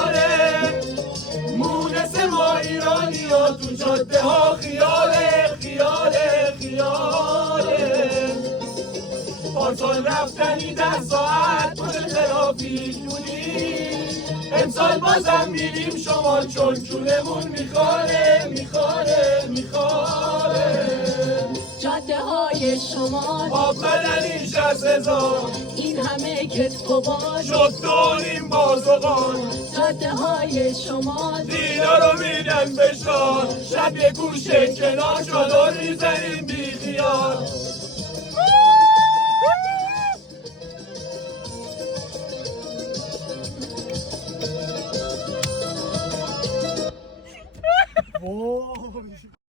خیاله مونس ما ایرانی ها تو جاده ها خیاله خیاله خیاله پارسال رفتنی 10 ساعت مدل ترافیک بودیم امسال بازم میریم شمال چون جونمون میخواره میخواره میخواره جاده های شمال آب مدنی 60,000 این همه کتف و بال شد داریم بازوغان جاده های شمال دینا رو میدن بشار شب یه گوشه کنار چادر میزنیم بی خیال وای